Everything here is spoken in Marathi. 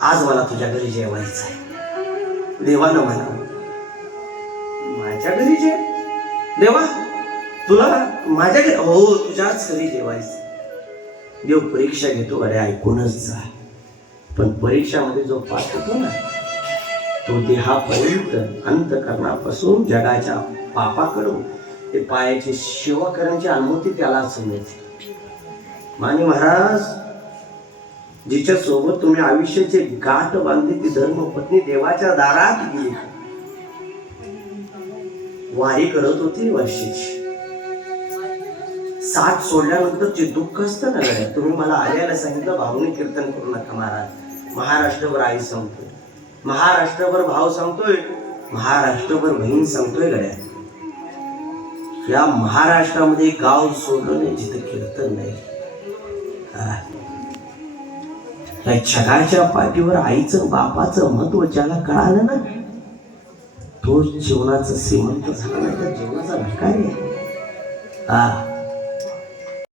आज मला तुझ्या घरी जेवायचं आहे. देवानं म्हणा. माझ्या घरी जे देवा तुला माझ्या घरी हो तुझ्याच घरी जेवायचं देव परीक्षा घेतो अरे ऐकूनच जा. पण परीक्षामध्ये जो पास होतो ना तो देहापर्यंत अंतकरणापासून जगाच्या पापाकडून ते पायाची सेवा करण्याची अनुमती त्यालाच मिळते. माने महाराज जिच्या सोबत तुम्ही आयुष्याचे गाठ बांधले ती धर्मपत्नी देवाच्या दारात गेली. वारी करत होती वर्षीची. साथ सोडल्यानंतर जे दुःख असतं ना गड्या तुम्ही मला आल्याला सांगितलं भावने कीर्तन करू नका महाराज. महाराष्ट्रभर आई सांगतोय. महाराष्ट्रभर भाव सांगतोय महाराष्ट्रभर बहीण सांगतोय गड्या या महाराष्ट्रामध्ये गाव सोडलं नाही जिथं कीर्तन नाही. हा. या जगाच्या पाठीवर आईचं बापाचं महत्त्व ज्याला कळालं ना तो जीवनाचं श्रीमंत झाला नाही तर जीवनाचा भिकारी आहे हा